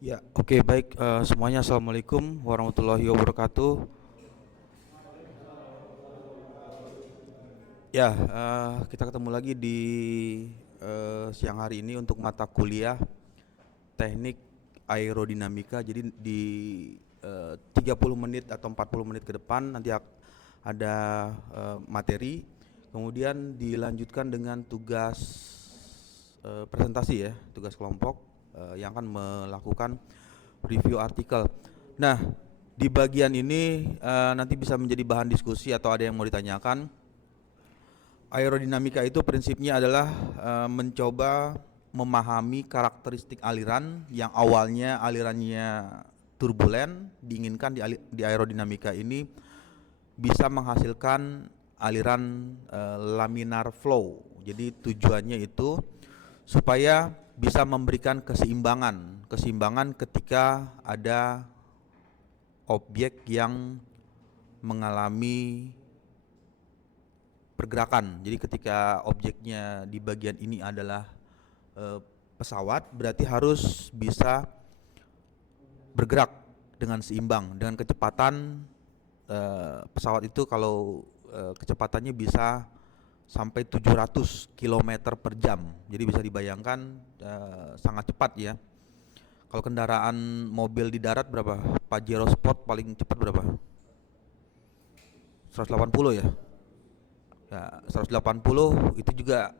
Ya, oke, baik, semuanya. Assalamualaikum warahmatullahi wabarakatuh. Ya, kita ketemu lagi di siang hari ini untuk mata kuliah teknik aerodinamika. Jadi di 30 menit atau 40 menit ke depan nanti ada materi, kemudian dilanjutkan dengan tugas presentasi ya, tugas kelompok yang akan melakukan review artikel. Nah, di bagian ini nanti bisa menjadi bahan diskusi atau ada yang mau ditanyakan. Aerodinamika itu prinsipnya adalah mencoba memahami karakteristik aliran yang awalnya alirannya turbulen, diinginkan di aerodinamika ini bisa menghasilkan aliran laminar flow. Jadi tujuannya itu supaya bisa memberikan keseimbangan ketika ada objek yang mengalami pergerakan. Jadi ketika objeknya di bagian ini adalah pesawat, berarti harus bisa bergerak dengan seimbang dengan kecepatan pesawat itu. Kalau kecepatannya bisa sampai 700 km per jam. Jadi bisa dibayangkan sangat cepat ya. Kalau kendaraan mobil di darat berapa? Pajero Sport paling cepat berapa? 180 ya. Ya, 180 itu juga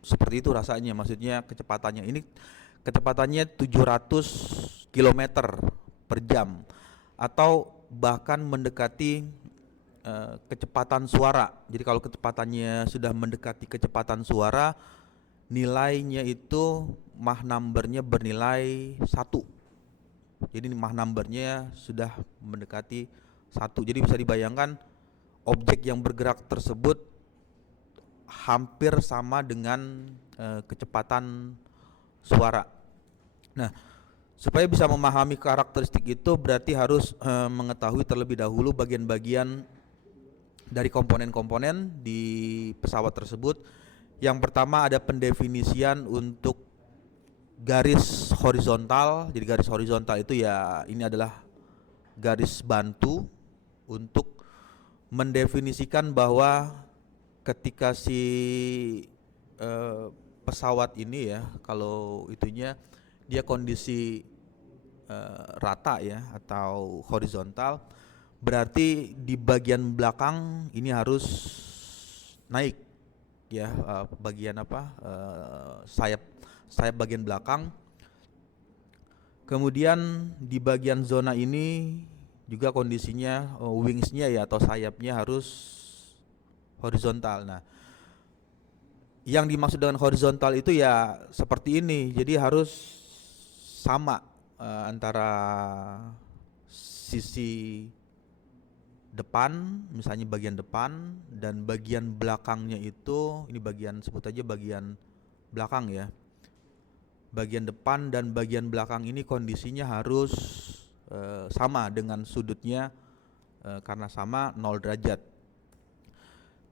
seperti itu rasanya. Maksudnya kecepatannya ini kecepatannya 700 km per jam atau bahkan mendekati kecepatan suara. Jadi kalau kecepatannya sudah mendekati kecepatan suara, nilainya itu Mach numbernya bernilai 1. Jadi Mach numbernya sudah mendekati 1. Jadi bisa dibayangkan objek yang bergerak tersebut hampir sama dengan kecepatan suara. Nah, supaya bisa memahami karakteristik itu berarti harus mengetahui terlebih dahulu bagian-bagian dari komponen-komponen di pesawat tersebut. Yang pertama ada pendefinisian untuk garis horizontal. Jadi garis horizontal itu ya ini adalah garis bantu untuk mendefinisikan bahwa ketika si pesawat ini ya, kalau itunya dia kondisi rata ya atau horizontal, berarti di bagian belakang ini harus naik ya, bagian apa, sayap bagian belakang. Kemudian di bagian zona ini juga kondisinya wingsnya ya atau sayapnya harus horizontal. Nah, yang dimaksud dengan horizontal itu ya seperti ini. Jadi harus sama antara sisi depan, misalnya bagian depan, dan bagian belakangnya itu, ini bagian sebut aja bagian belakang ya. Bagian depan dan bagian belakang ini kondisinya harus sama dengan sudutnya karena sama 0 derajat.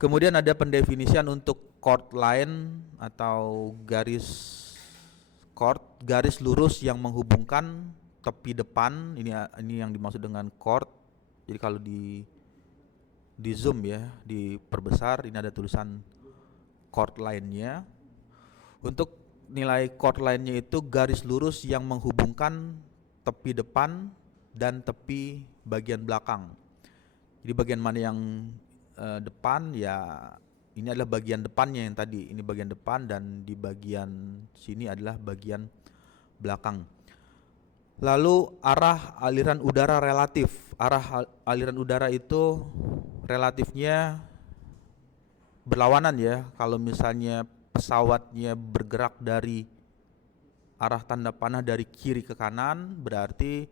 Kemudian ada pendefinisian untuk chord line atau garis chord, garis lurus yang menghubungkan tepi depan. Ini yang dimaksud dengan chord. Jadi kalau di zoom ya, diperbesar, ini ada tulisan chord line-nya. Untuk nilai chord line-nya itu garis lurus yang menghubungkan tepi depan dan tepi bagian belakang. Jadi bagian mana yang depan ya, ini adalah bagian depannya yang tadi, ini bagian depan, dan di bagian sini adalah bagian belakang. Lalu arah aliran udara relatif. Arah aliran udara itu relatifnya berlawanan ya. Kalau misalnya pesawatnya bergerak dari arah tanda panah dari kiri ke kanan, berarti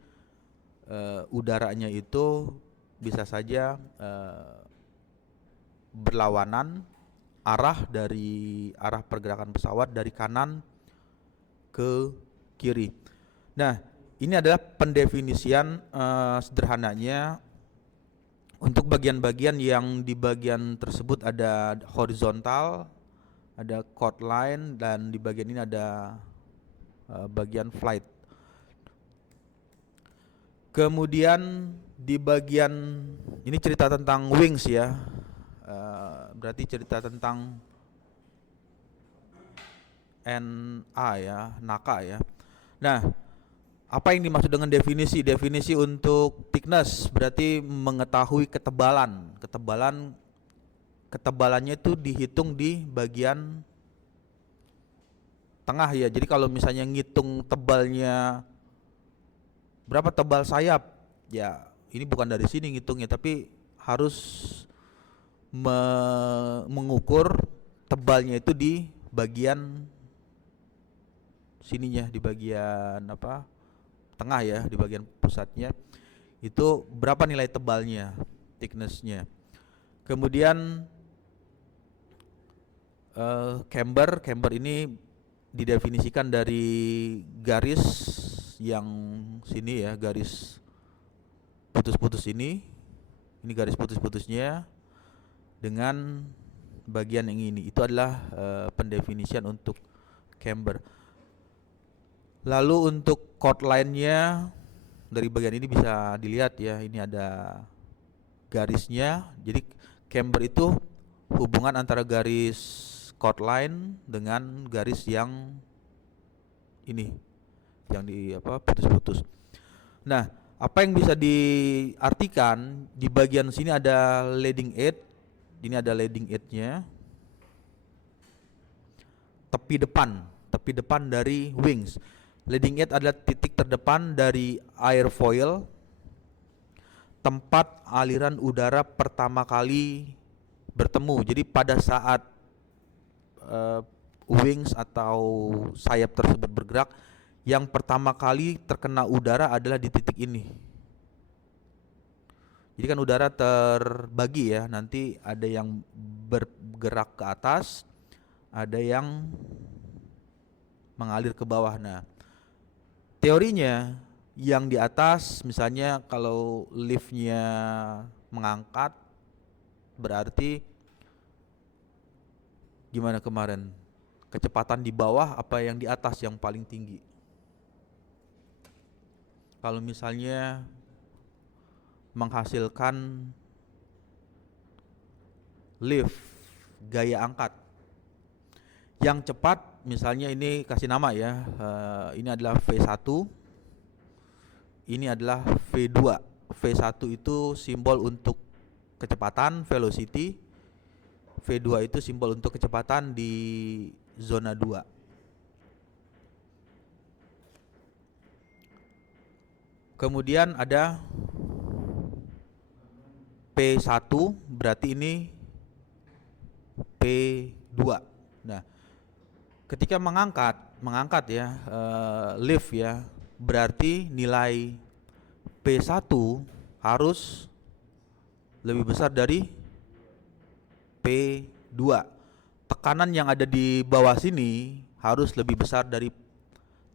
udaranya itu bisa saja berlawanan arah dari arah pergerakan pesawat dari kanan ke kiri. Nah, ini adalah pendefinisian sederhananya untuk bagian-bagian yang di bagian tersebut ada horizontal, ada chord line, dan di bagian ini ada bagian flight. Kemudian di bagian ini cerita tentang wings ya, berarti cerita tentang NA ya, NACA ya. Nah, apa yang dimaksud dengan definisi? Definisi untuk thickness berarti mengetahui ketebalan. Ketebalannya itu dihitung di bagian tengah ya. Jadi kalau misalnya ngitung tebalnya berapa tebal sayap, ya ini bukan dari sini ngitungnya, tapi harus mengukur tebalnya itu di bagian sininya, di bagian apa? Tengah ya, di bagian pusatnya. Itu berapa nilai tebalnya, thickness-nya. Kemudian camber ini didefinisikan dari garis yang sini ya, garis putus-putus ini garis putus-putusnya dengan bagian yang ini. Itu adalah pendefinisian untuk camber. Lalu untuk chord line-nya dari bagian ini bisa dilihat ya, ini ada garisnya. Jadi camber itu hubungan antara garis chord line dengan garis yang ini, yang di apa, putus-putus. Nah, apa yang bisa diartikan di bagian sini ada leading edge. Ini ada leading edge-nya. Tepi depan dari wings. Leading edge adalah titik terdepan dari airfoil, tempat aliran udara pertama kali bertemu. Jadi pada saat wings atau sayap tersebut bergerak, yang pertama kali terkena udara adalah di titik ini. Jadi kan udara terbagi ya, nanti ada yang bergerak ke atas, ada yang mengalir ke bawah. Nah, teorinya yang di atas, misalnya kalau liftnya mengangkat, berarti gimana kemarin? Kecepatan di bawah apa yang di atas yang paling tinggi? Kalau misalnya menghasilkan lift gaya angkat yang cepat, misalnya ini kasih nama ya, ini adalah V1, ini adalah V2. V1 itu simbol untuk kecepatan, velocity. V2 itu simbol untuk kecepatan di zona 2. Kemudian ada P1, berarti ini P2. Nah, ketika mengangkat ya, lift ya, berarti nilai P1 harus lebih besar dari P2. Tekanan yang ada di bawah sini harus lebih besar dari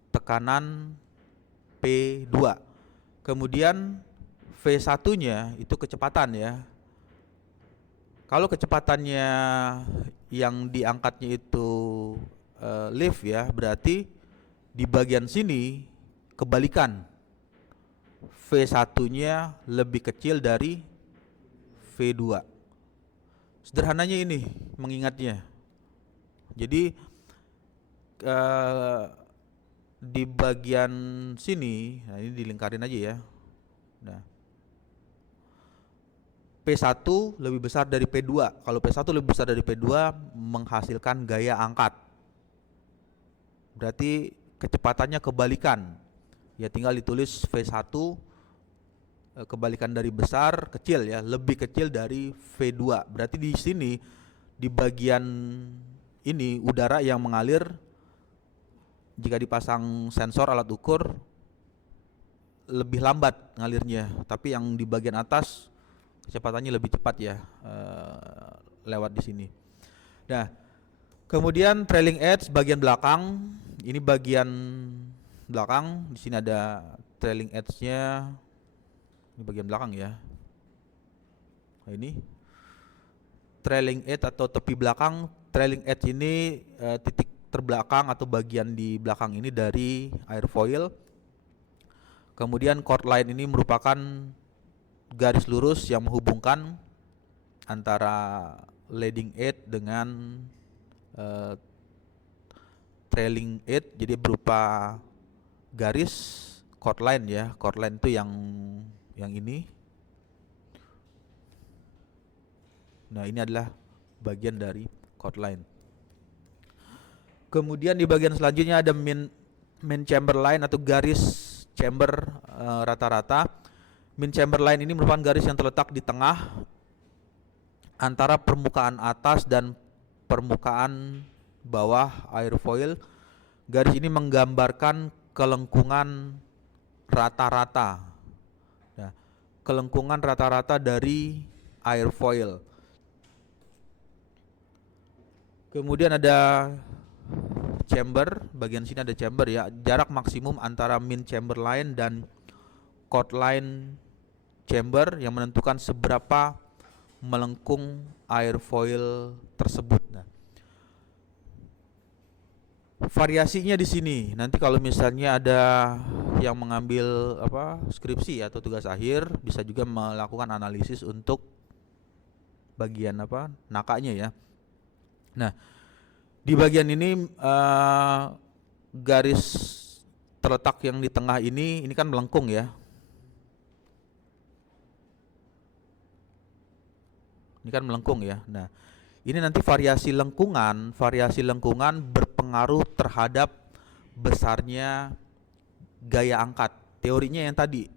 tekanan P2. Kemudian V1-nya itu kecepatan ya. Kalau kecepatannya yang diangkatnya itu lift ya, berarti di bagian sini kebalikan. V1-nya lebih kecil dari V2. Sederhananya ini mengingatnya. Jadi di bagian sini, nah ini dilingkarin aja ya. Nah, P1 lebih besar dari P2. Kalau P1 lebih besar dari P2 menghasilkan gaya angkat. Berarti kecepatannya kebalikan. Ya tinggal ditulis V1 kebalikan dari besar kecil ya, lebih kecil dari V2. Berarti di sini di bagian ini udara yang mengalir jika dipasang sensor alat ukur lebih lambat ngalirnya, tapi yang di bagian atas kecepatannya lebih cepat ya, lewat di sini. Nah, kemudian trailing edge bagian belakang, ini bagian belakang, di sini ada trailing edge-nya. Ini bagian belakang ya. Nah, ini trailing edge atau tepi belakang. Trailing edge ini titik terbelakang atau bagian di belakang ini dari airfoil. Kemudian chord line ini merupakan garis lurus yang menghubungkan antara leading edge dengan trailing edge, jadi berupa garis chord line ya. Chord line itu yang ini. Nah, ini adalah bagian dari chord line. Kemudian di bagian selanjutnya ada main chamber line atau garis chamber rata-rata. Main chamber line ini merupakan garis yang terletak di tengah antara permukaan atas dan permukaan bawah airfoil. Garis ini menggambarkan kelengkungan rata-rata. Nah, kelengkungan rata-rata dari airfoil. Kemudian ada chamber, bagian sini ada chamber ya. Jarak maksimum antara main chamber line dan chord line chamber yang menentukan seberapa melengkung airfoil tersebut. Nah, variasinya di sini. Nanti kalau misalnya ada yang mengambil skripsi atau tugas akhir, bisa juga melakukan analisis untuk bagian nakanya ya. Nah, di bagian ini garis terletak yang di tengah ini kan melengkung ya. Ini kan melengkung ya. Nah, ini nanti variasi lengkungan berpengaruh terhadap besarnya gaya angkat. Teorinya yang tadi.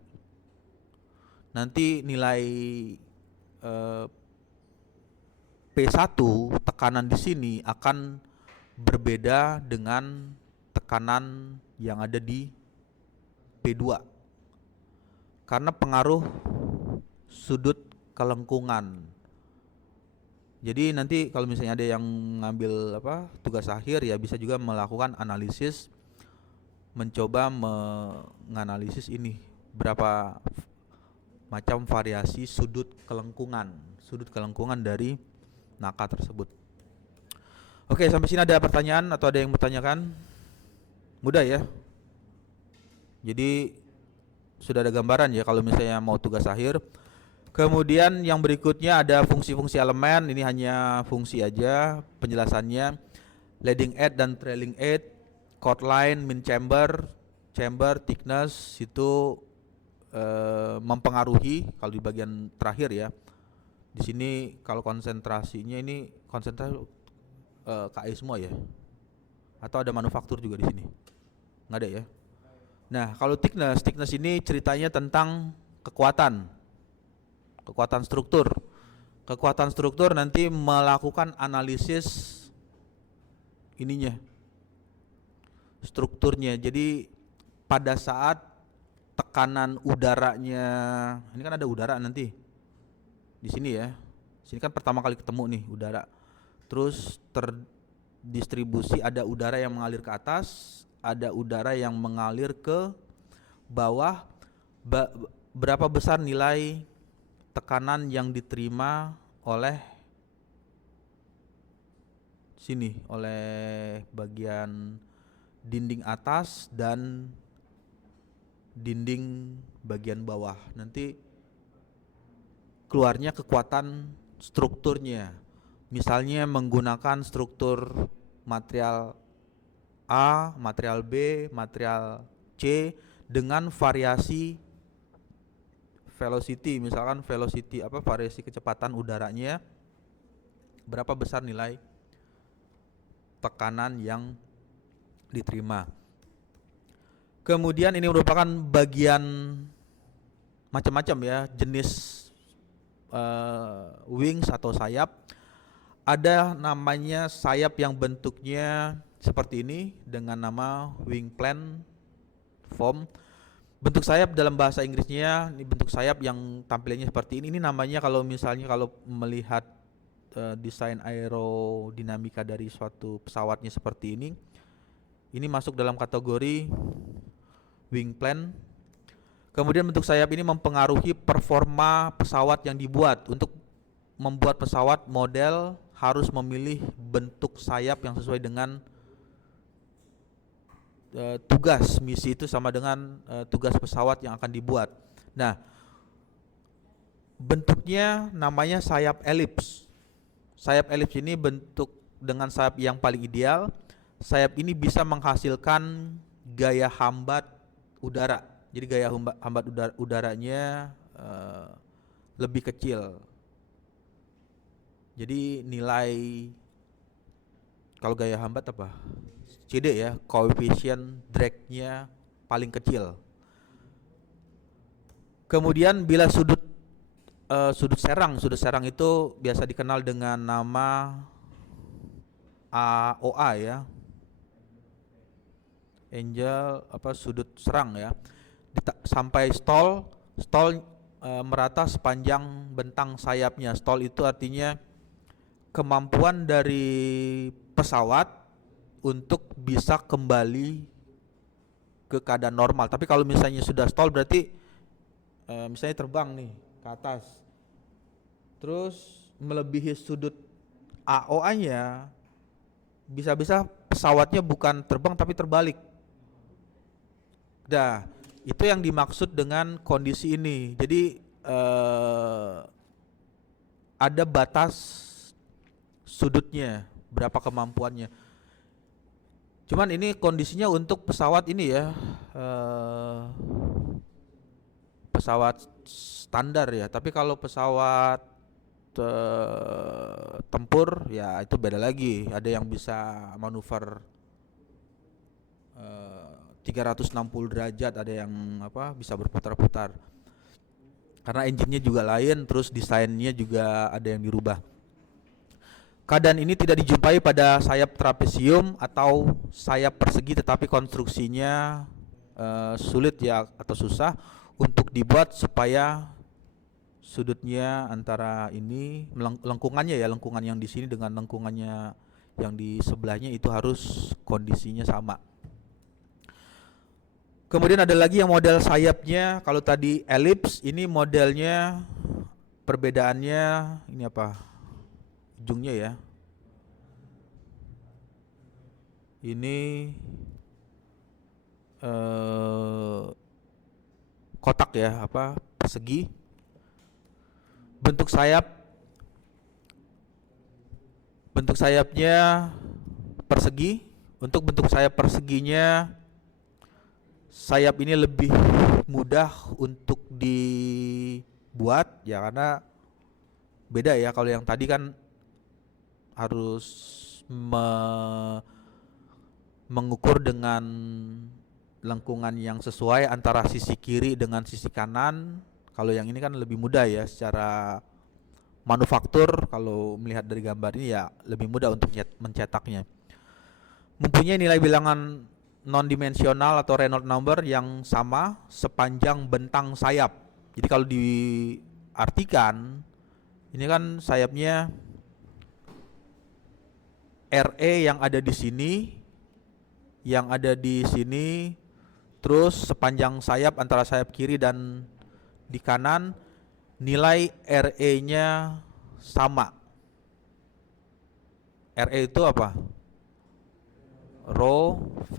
Nanti nilai P1 tekanan di sini akan berbeda dengan tekanan yang ada di P2. Karena pengaruh sudut kelengkungan. Jadi nanti kalau misalnya ada yang ngambil tugas akhir ya, bisa juga melakukan analisis, mencoba menganalisis ini berapa macam variasi sudut kelengkungan dari naka tersebut. Oke, sampai sini ada pertanyaan atau ada yang bertanyakan? Mudah ya. Jadi sudah ada gambaran ya kalau misalnya mau tugas akhir. Kemudian yang berikutnya ada fungsi-fungsi elemen. Ini hanya fungsi aja penjelasannya. Leading edge dan trailing edge, chord line, main chamber, thickness itu mempengaruhi kalau di bagian terakhir ya. Di sini kalau konsentrasinya ini konsentrasi KI semua ya. Atau ada manufaktur juga di sini? Nggak ada ya. Nah, kalau thickness ini ceritanya tentang kekuatan struktur. Kekuatan struktur nanti melakukan analisis ininya, strukturnya. Jadi pada saat tekanan udaranya, ini kan ada udara nanti di sini ya. Sini kan pertama kali ketemu nih udara. Terus terdistribusi, ada udara yang mengalir ke atas, ada udara yang mengalir ke bawah. Berapa besar nilai tekanan yang diterima oleh sini, oleh bagian dinding atas dan dinding bagian bawah. Nanti keluarnya kekuatan strukturnya. Misalnya menggunakan struktur material A, material B, material C dengan variasi velocity, misalkan variasi kecepatan udaranya, berapa besar nilai tekanan yang diterima. Kemudian ini merupakan bagian macam-macam ya, jenis wings atau sayap. Ada namanya sayap yang bentuknya seperti ini dengan nama wing platform. Bentuk sayap dalam bahasa Inggrisnya, ini bentuk sayap yang tampilannya seperti ini. Ini namanya kalau melihat desain aerodinamika dari suatu pesawatnya seperti ini masuk dalam kategori wing plan. Kemudian bentuk sayap ini mempengaruhi performa pesawat yang dibuat. Untuk membuat pesawat model harus memilih bentuk sayap yang sesuai dengan tugas misi itu sama dengan tugas pesawat yang akan dibuat. Nah, bentuknya namanya sayap elips. Sayap elips ini bentuk dengan sayap yang paling ideal. Sayap ini bisa menghasilkan gaya hambat udara. Jadi gaya hambat udaranya lebih kecil. Jadi nilai kalau gaya hambat apa? CD ya, coefficient drag-nya paling kecil. Kemudian bila sudut serang itu biasa dikenal dengan nama AOA ya, angel sudut serang ya, sampai stall merata sepanjang bentang sayapnya. Stall itu artinya kemampuan dari pesawat untuk bisa kembali ke keadaan normal. Tapi kalau misalnya sudah stall berarti misalnya terbang nih ke atas, terus melebihi sudut AOA-nya, bisa-bisa pesawatnya bukan terbang tapi terbalik. Nah, itu yang dimaksud dengan kondisi ini. Jadi ada batas sudutnya, berapa kemampuannya. Cuman ini kondisinya untuk pesawat ini ya, pesawat standar ya. Tapi kalau pesawat tempur ya itu beda lagi. Ada yang bisa manuver 360 derajat, ada yang bisa berputar-putar. Karena engine-nya juga lain, terus desainnya juga ada yang dirubah. Keadaan ini tidak dijumpai pada sayap trapesium atau sayap persegi, tetapi konstruksinya sulit ya atau susah untuk dibuat supaya sudutnya antara ini lengkungannya ya, lengkungan yang di sini dengan lengkungannya yang di sebelahnya itu harus kondisinya sama. Kemudian ada lagi yang model sayapnya, kalau tadi elips, ini modelnya perbedaannya ini apa? Ujungnya ya. Ini kotak ya, persegi. Bentuk sayapnya persegi. Untuk bentuk sayap perseginya, sayap ini lebih mudah untuk dibuat ya, karena beda ya. Kalau yang tadi kan harus mengukur dengan lengkungan yang sesuai antara sisi kiri dengan sisi kanan. Kalau yang ini kan lebih mudah ya secara manufaktur. Kalau melihat dari gambar ini ya lebih mudah untuk mencetaknya. Mempunyai nilai bilangan non-dimensional atau Reynolds number yang sama sepanjang bentang sayap. Jadi kalau diartikan, ini kan sayapnya RE yang ada di sini, yang ada di sini, terus sepanjang sayap antara sayap kiri dan di kanan, nilai RE-nya sama. RE itu apa? Rho V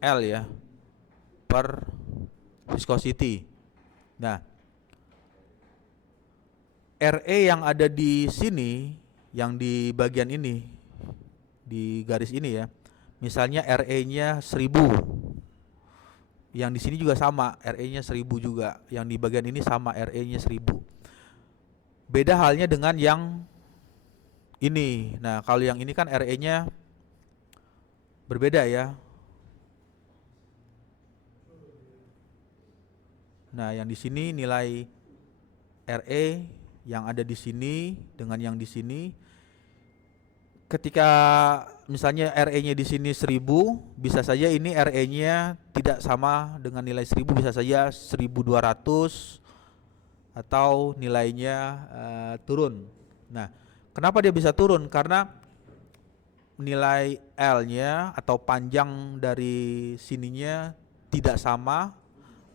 L ya, per viscosity. Nah, RE yang ada di sini, yang di bagian ini, di garis ini ya, misalnya RE-nya 1000, yang di sini juga sama, RE-nya 1000 juga, yang di bagian ini sama, RE-nya 1000. Beda halnya dengan yang ini. Nah, kalau yang ini kan RE-nya berbeda ya. Nah, yang di sini nilai RE yang ada di sini dengan yang di sini. Ketika misalnya RE-nya di sini 1000, bisa saja ini RE-nya tidak sama dengan nilai 1000, bisa saja 1200 atau nilainya turun. Nah, kenapa dia bisa turun? Karena nilai L-nya atau panjang dari sininya tidak sama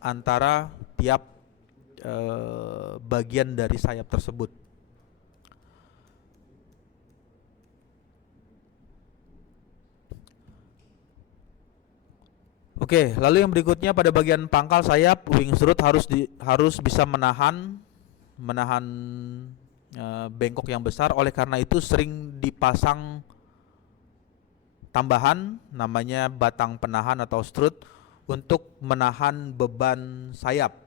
antara tiap bagian dari sayap tersebut. Oke, lalu yang berikutnya pada bagian pangkal sayap, wings root harus bisa menahan bengkok yang besar. Oleh karena itu sering dipasang tambahan namanya batang penahan atau strut untuk menahan beban sayap.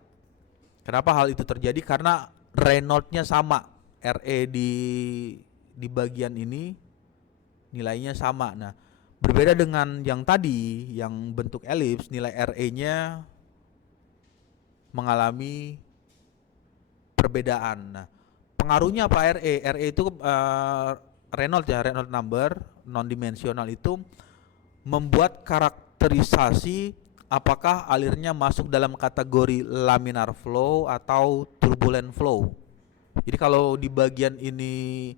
Kenapa hal itu terjadi? Karena Reynolds-nya sama, RE di bagian ini nilainya sama. Nah, berbeda dengan yang tadi yang bentuk elips, nilai RE-nya mengalami perbedaan. Nah, pengaruhnya apa RE? RE itu Reynolds ya, Reynolds number non dimensional itu membuat karakterisasi apakah alirnya masuk dalam kategori laminar flow atau turbulent flow. Jadi kalau di bagian ini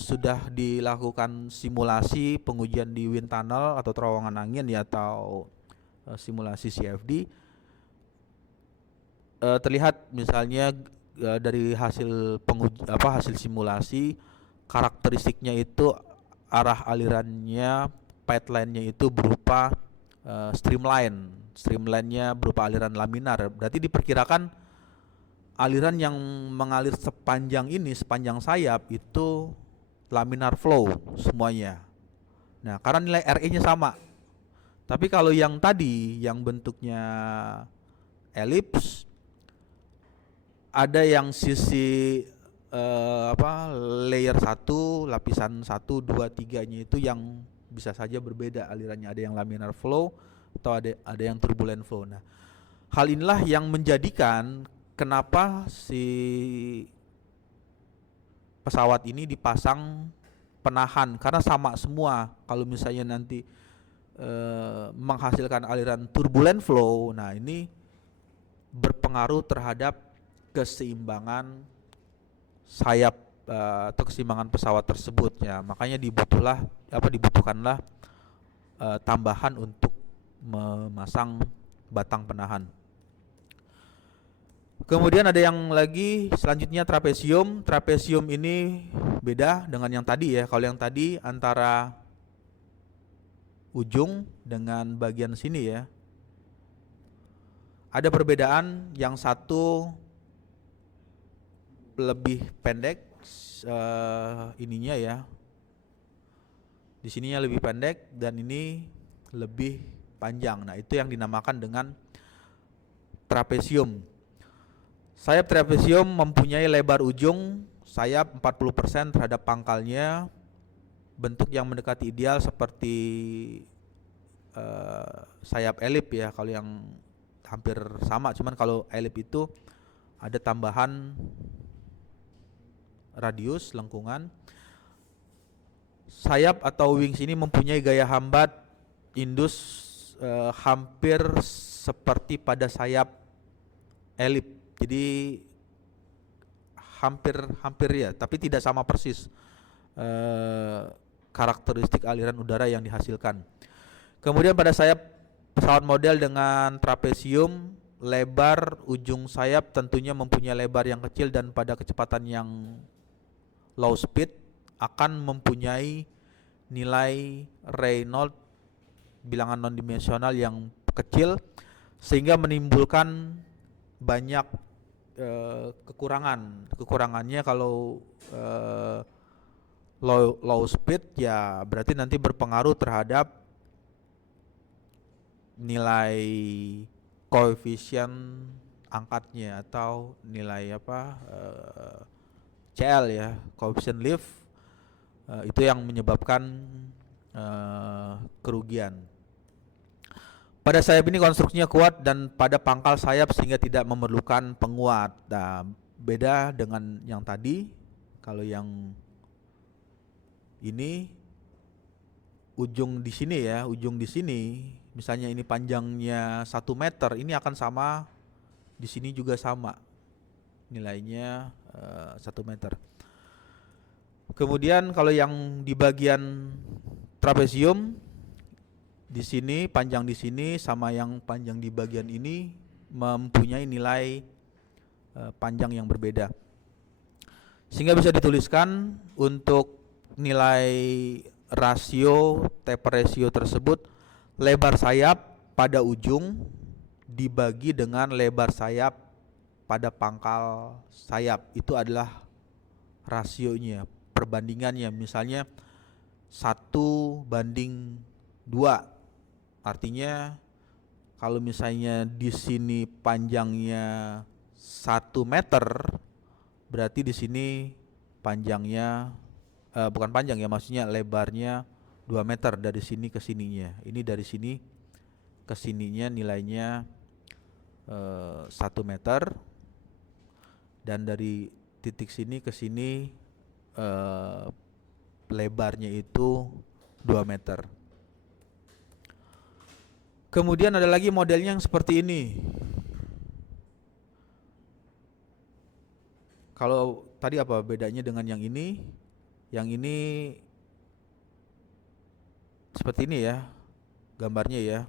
sudah dilakukan simulasi pengujian di wind tunnel atau terowongan angin ya, atau simulasi CFD, terlihat misalnya dari hasil hasil simulasi karakteristiknya itu arah alirannya, pipeline-nya itu berupa streamline-nya berupa aliran laminar. Berarti diperkirakan aliran yang mengalir sepanjang sayap itu laminar flow semuanya. Nah, karena nilai RE-nya sama. Tapi kalau yang tadi yang bentuknya elips, ada yang sisi layer 1, lapisan 1, 2, 3-nya itu yang bisa saja berbeda alirannya, ada yang laminar flow atau ada yang turbulent flow. Nah, hal inilah yang menjadikan kenapa si pesawat ini dipasang penahan, karena sama semua. Kalau misalnya nanti menghasilkan aliran turbulent flow, nah ini berpengaruh terhadap keseimbangan sayap atau keseimbangan pesawat tersebut ya. Makanya dibutuhkanlah tambahan untuk memasang batang penahan. Kemudian ada yang lagi selanjutnya trapesium. Trapesium ini beda dengan yang tadi ya. Kalau yang tadi antara ujung dengan bagian sini ya, ada perbedaan. Yang satu lebih pendek ininya ya, di sininya lebih pendek dan ini lebih panjang. Nah, itu yang dinamakan dengan trapesium. Sayap trapesium mempunyai lebar ujung sayap 40% terhadap pangkalnya, bentuk yang mendekati ideal seperti sayap elip ya. Kalau yang hampir sama, cuman kalau elip itu ada tambahan radius lengkungan. Sayap atau wings ini mempunyai gaya hambat indus hampir seperti pada sayap elip. Jadi hampir ya, tapi tidak sama persis karakteristik aliran udara yang dihasilkan. Kemudian pada sayap pesawat model dengan trapesium, lebar ujung sayap tentunya mempunyai lebar yang kecil dan pada kecepatan yang low speed akan mempunyai nilai Reynolds bilangan non dimensional yang kecil, sehingga menimbulkan banyak kekurangannya. Kalau low speed ya berarti nanti berpengaruh terhadap nilai koefisien angkatnya atau nilai CL ya, coefficient lift, itu yang menyebabkan kerugian. Pada sayap ini konstruksinya kuat dan pada pangkal sayap sehingga tidak memerlukan penguat. Nah, beda dengan yang tadi. Kalau yang ini ujung di sini ya, ujung di sini, misalnya ini panjangnya 1 meter, ini akan sama di sini juga sama nilainya 1 meter. Kemudian kalau yang di bagian trapesium, di sini panjang di sini sama yang panjang di bagian ini mempunyai nilai panjang yang berbeda, sehingga bisa dituliskan untuk nilai rasio taper ratio tersebut: lebar sayap pada ujung dibagi dengan lebar sayap pada pangkal sayap. Itu adalah rasionya, perbandingannya. Misalnya 1:2. Artinya kalau misalnya di sini panjangnya 1 meter, berarti di sini panjangnya bukan panjang ya, maksudnya lebarnya 2 meter dari sini ke sininya. Ini dari sini ke sininya nilainya 1 meter, dan dari titik sini ke sini lebarnya itu 2 meter. Kemudian ada lagi modelnya yang seperti ini. Kalau tadi apa bedanya dengan yang ini? Yang ini seperti ini ya gambarnya ya.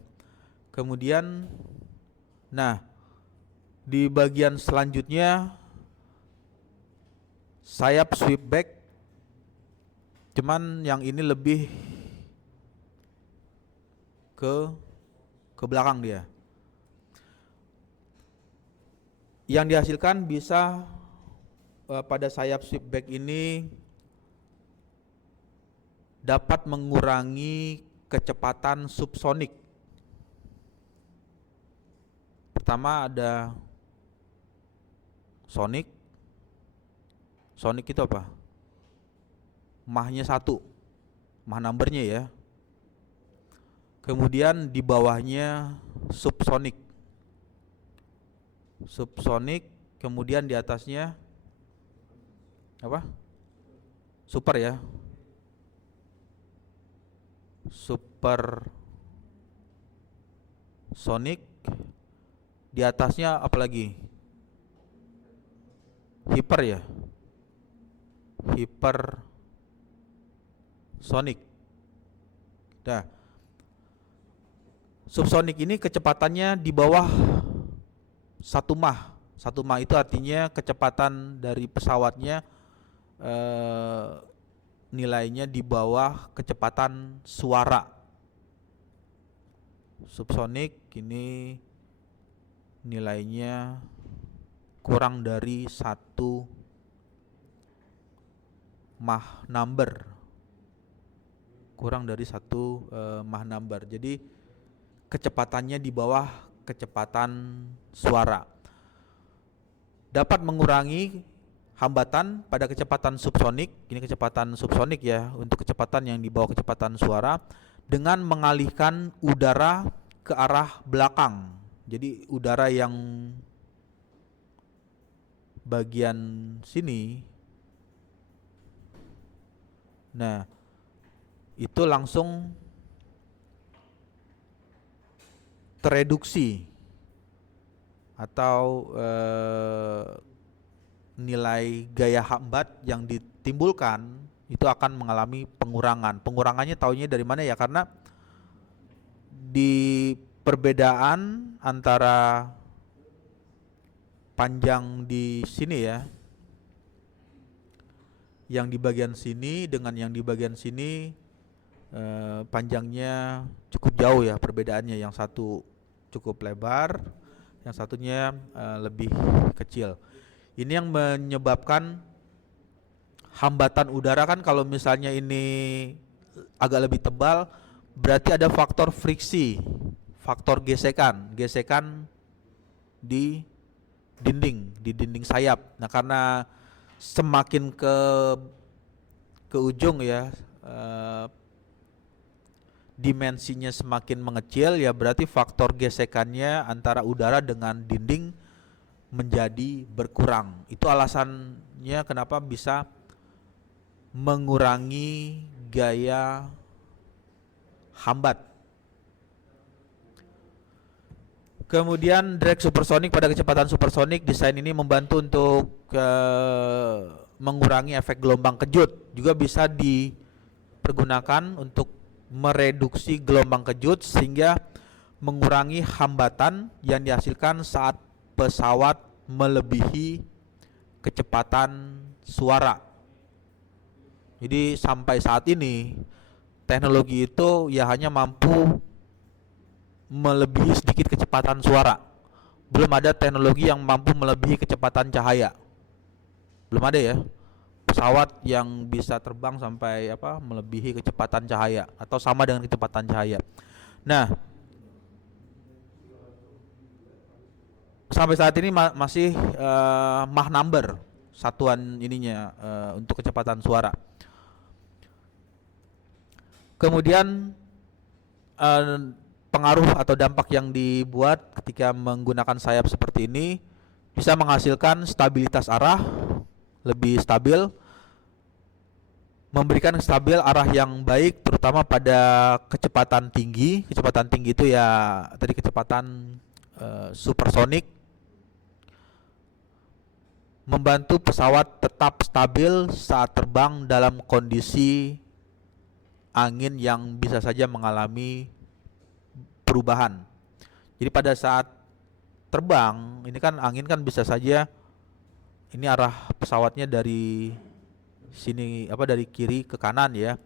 Kemudian nah, di bagian selanjutnya sayap sweep back, cuman yang ini lebih ke belakang dia. Yang dihasilkan bisa pada sayap sweep back ini dapat mengurangi kecepatan subsonik. Pertama ada sonic. Sonic itu apa? Mahnya 1, mah numbernya ya. Kemudian di bawahnya subsonic. Subsonic, kemudian di atasnya apa? Super ya. Super sonic. Di atasnya apa lagi? Hyper ya. Hyper sonic. Nah, subsonic ini kecepatannya di bawah 1 mach. 1 mach itu artinya kecepatan dari pesawatnya nilainya di bawah kecepatan suara. Subsonic ini nilainya kurang dari 1 mach number. Kurang dari 1 mach number. Jadi kecepatannya di bawah kecepatan suara. Dapat mengurangi hambatan pada kecepatan subsonik. Ini kecepatan subsonik ya, untuk kecepatan yang di bawah kecepatan suara, dengan mengalihkan udara ke arah belakang. Jadi udara yang bagian sini, nah itu langsung tereduksi atau nilai gaya hambat yang ditimbulkan itu akan mengalami pengurangan. Pengurangannya taunya dari mana ya? Karena di perbedaan antara panjang di sini ya, yang di bagian sini dengan yang di bagian sini panjangnya cukup jauh ya perbedaannya. Yang satu cukup lebar, yang satunya lebih kecil. Ini yang menyebabkan hambatan udara kan, kalau misalnya ini agak lebih tebal, berarti ada faktor friksi, faktor gesekan di dinding sayap. Nah, karena semakin ke ujung ya, dimensinya semakin mengecil ya, berarti faktor gesekannya antara udara dengan dinding menjadi berkurang. Itu alasannya kenapa bisa mengurangi gaya hambat. Kemudian drag supersonik pada kecepatan supersonik, desain ini membantu untuk mengurangi efek gelombang kejut. Juga bisa dipergunakan untuk mereduksi gelombang kejut sehingga mengurangi hambatan yang dihasilkan saat pesawat melebihi kecepatan suara. Jadi sampai saat ini teknologi itu ya hanya mampu melebihi sedikit kecepatan suara. Belum ada teknologi yang mampu melebihi kecepatan cahaya. Belum ada ya. Pesawat yang bisa terbang sampai melebihi kecepatan cahaya atau sama dengan kecepatan cahaya. Nah, sampai saat ini masih Mach number satuan ininya untuk kecepatan suara. Kemudian pengaruh atau dampak yang dibuat ketika menggunakan sayap seperti ini bisa menghasilkan stabilitas arah lebih stabil, memberikan stabil arah yang baik terutama pada kecepatan tinggi. Kecepatan tinggi itu ya tadi kecepatan supersonik, membantu pesawat tetap stabil saat terbang dalam kondisi angin yang bisa saja mengalami perubahan. Jadi pada saat terbang ini kan angin kan bisa saja ini arah pesawatnya dari sini dari kiri ke kanan ya.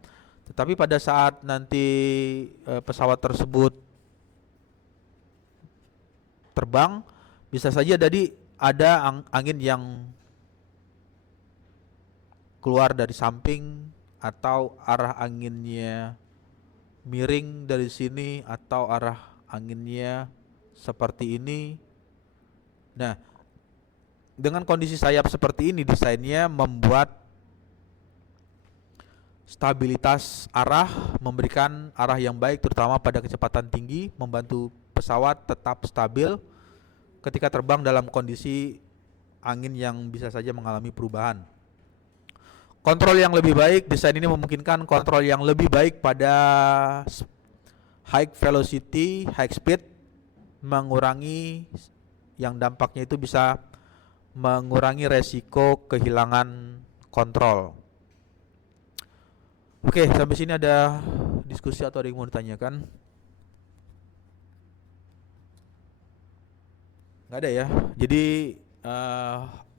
Tetapi pada saat nanti pesawat tersebut terbang bisa saja tadi ada angin yang keluar dari samping atau arah anginnya miring dari sini atau arah anginnya seperti ini. Nah, dengan kondisi sayap seperti ini desainnya membuat stabilitas arah, memberikan arah yang baik terutama pada kecepatan tinggi, membantu pesawat tetap stabil ketika terbang dalam kondisi angin yang bisa saja mengalami perubahan. Kontrol yang lebih baik, desain ini memungkinkan kontrol yang lebih baik pada high velocity, high speed, mengurangi yang dampaknya itu bisa mengurangi resiko kehilangan kontrol. Oke, sampai sini ada diskusi atau ada yang mau ditanyakan? Nggak ada ya. Jadi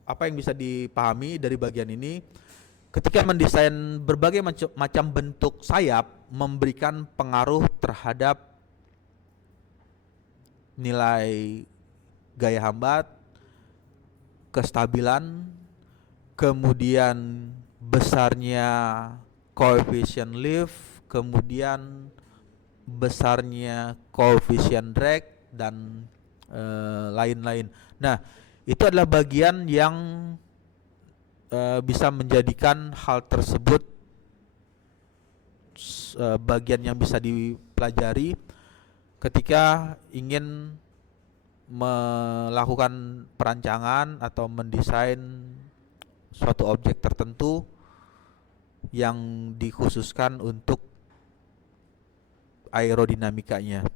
apa yang bisa dipahami dari bagian ini? Ketika mendesain berbagai macam bentuk sayap memberikan pengaruh terhadap nilai gaya hambat, kestabilan, kemudian besarnya koefisien lift, kemudian besarnya koefisien drag dan lain-lain. Nah, itu adalah bagian yang bisa menjadikan hal tersebut bagian yang bisa dipelajari ketika ingin melakukan perancangan atau mendesain suatu objek tertentu yang dikhususkan untuk aerodinamikanya.